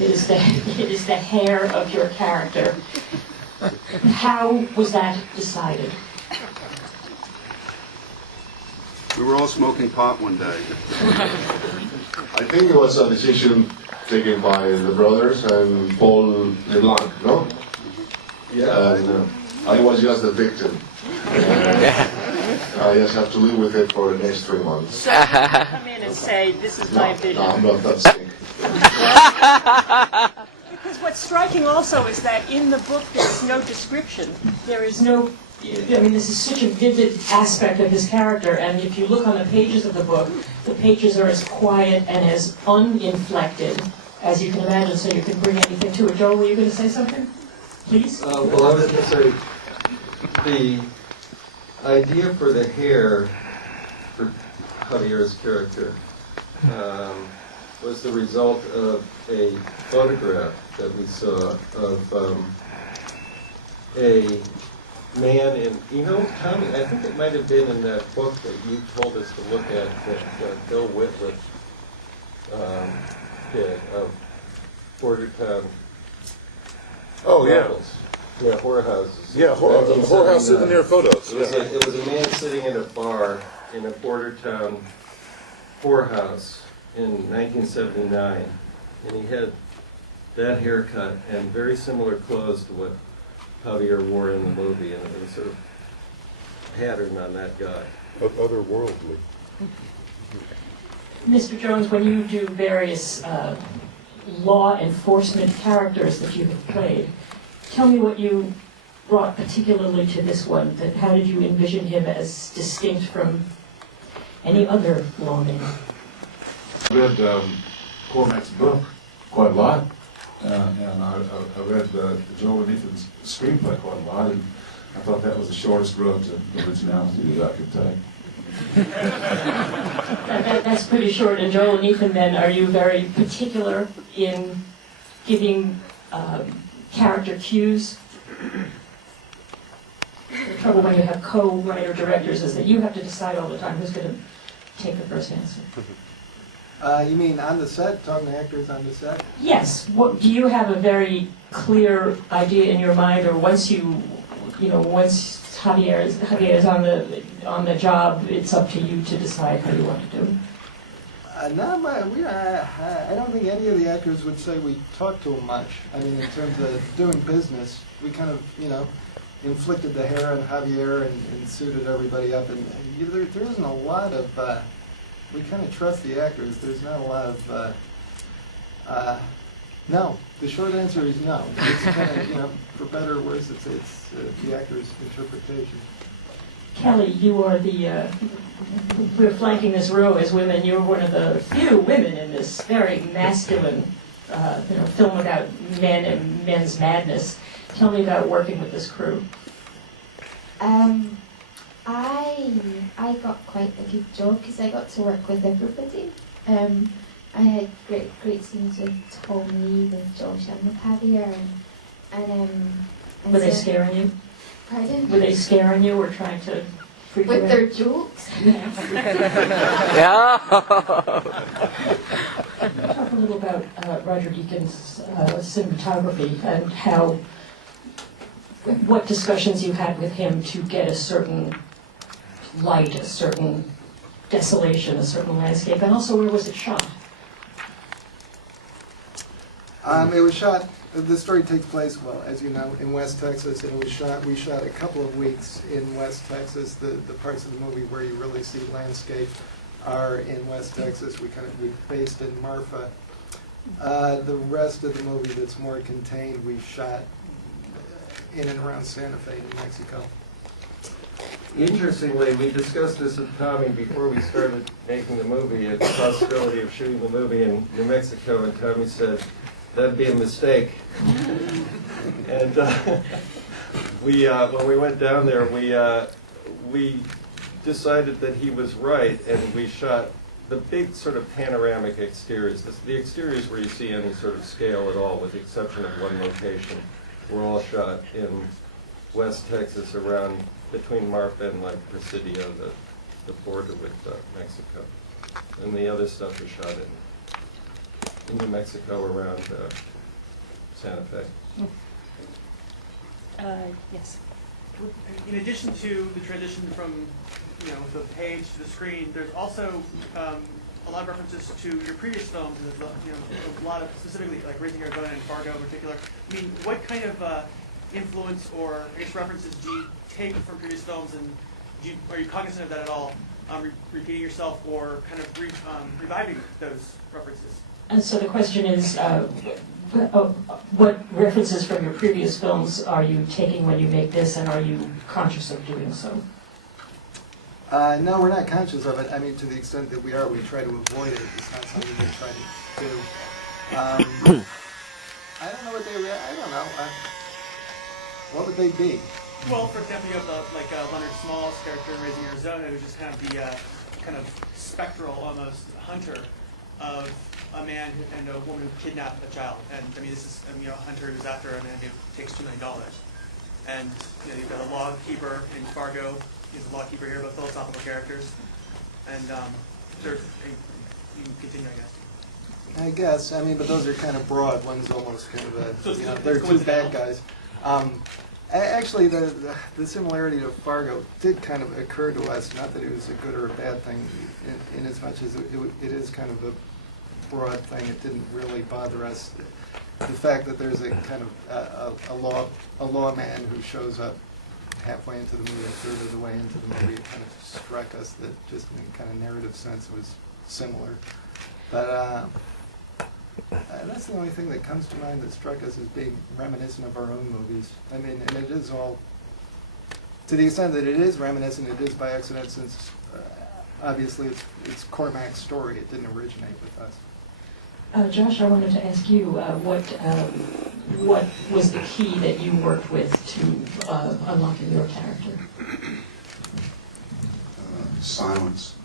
Is the hair of your character. How was that decided? We were all smoking pot one day. I think it was a decision taken by the brothers and Paul LeBlanc, no? Yeah. And I was just the victim. I just have to live with it for the next 3 months. So come in and say, this is my vision. No, I'm not that sick. Because what's striking also is that in the book there's no description. There is no, I mean, this is such a vivid aspect of his character, and if you look on the pages of the book, the pages are as quiet and as uninflected as you can imagine, so you can bring anything to it. Joel, were you going to say something? Please? Well, I was going to say, the idea for the hair for Javier's character was the result of a photograph that we saw of a man in, you know, Tommy, I think it might have been in that book that you told us to look at that Bill Whitworth did of Bordertown. Oh, yeah. Novels. Yeah, whorehouses. Yeah, whorehouse souvenir photos. It was a man sitting in a bar in a Bordertown whorehouse in 1979, and he had that haircut and very similar clothes to what Javier wore in the movie, and it was sort of patterned on that guy. Otherworldly. Mr. Jones, when you do various law enforcement characters that you have played, tell me what you brought particularly to this one. How did you envision him as distinct from any other lawman? I read Cormac's book quite a lot, and I read Joel and Ethan's screenplay quite a lot, and I thought that was the shortest road to originality that I could take. That's pretty short. And Joel and Ethan, then, are you very particular in giving character cues? The trouble when you have co-writer directors is that you have to decide all the time who's going to take the first answer. You mean on the set, talking to actors on the set? Yes. What, do you have a very clear idea in your mind, or once once Javier is on the job, it's up to you to decide how you want to do it? I don't think any of the actors would say we talk to them much. I mean, in terms of doing business, we kind of, inflicted the hair on Javier and suited everybody up. And there isn't a lot of, we kind of trust the actors. There's not a lot of, no. The short answer is no. It's kind of, for better or worse, it's the actor's interpretation. Kelly, you are we're flanking this row as women. You're one of the few women in this very masculine, film about men and men's madness. Tell me about working with this crew. I got quite a good job because I got to work with everybody. I had great scenes with Tommy, with Josh, and with Javier. Were they scaring you? Pardon? Were they scaring you or trying to freak you out? With their jokes? Yeah. Talk a little about Roger Deakins' cinematography and what discussions you had with him to get a certain light, a certain desolation, a certain landscape, and also where was it shot? It was shot. The story takes place, well, as you know, in West Texas, and we shot a couple of weeks in West Texas. The parts of the movie where you really see landscape are in West Texas. We based in Marfa. The rest of the movie that's more contained, we shot in and around Santa Fe, New Mexico. Interestingly, we discussed this with Tommy before we started making the movie, the possibility of shooting the movie in New Mexico, and Tommy said, that'd be a mistake. And when we went down there, we decided that he was right, and we shot the big sort of panoramic exteriors. The exteriors where you see any sort of scale at all, with the exception of one location, were all shot in West Texas, around between Marfa and Presidio, the border with Mexico. And the other stuff was shot New Mexico around Santa Fe. Yes. In addition to the transition from, the page to the screen, there's also a lot of references to your previous films. And there's a lot of, specifically like Raising Arizona and Fargo in particular. I mean, what kind of influence or I guess references do you take from previous films, and are you cognizant of that at all? Repeating yourself or kind of reviving those references? And so the question is, what references from your previous films are you taking when you make this, and are you conscious of doing so? No, we're not conscious of it. I mean, to the extent that we are, we try to avoid it. It's not something we try to do. I don't know what they. I don't know. What would they be? Well, for example, you have Leonard Small's character in Raising Arizona, who's just kind of the kind of spectral, almost hunter of a man and a woman who kidnapped a child. And I mean, this is a hunter who's after a man who takes $2 million. And you've got a law keeper in Fargo. He's a law keeper here, both philosophical characters. And you can continue, I guess. I guess. I mean, but those are kind of broad. One's almost kind of a. So they're two bad guys. Actually, the similarity to Fargo did kind of occur to us. Not that it was a good or a bad thing, in as much as it is kind of a broad thing. It didn't really bother us. The fact that there's a kind of a lawman who shows up halfway into the movie, a third of the way into the movie, it kind of struck us that just in kind of narrative sense it was similar. But that's the only thing that comes to mind that struck us as being reminiscent of our own movies. I mean, and it is all, to the extent that it is reminiscent, it is by accident, since obviously it's Cormac's story. It didn't originate with us. Josh, I wanted to ask you what was the key that you worked with to unlocking your character? Silence.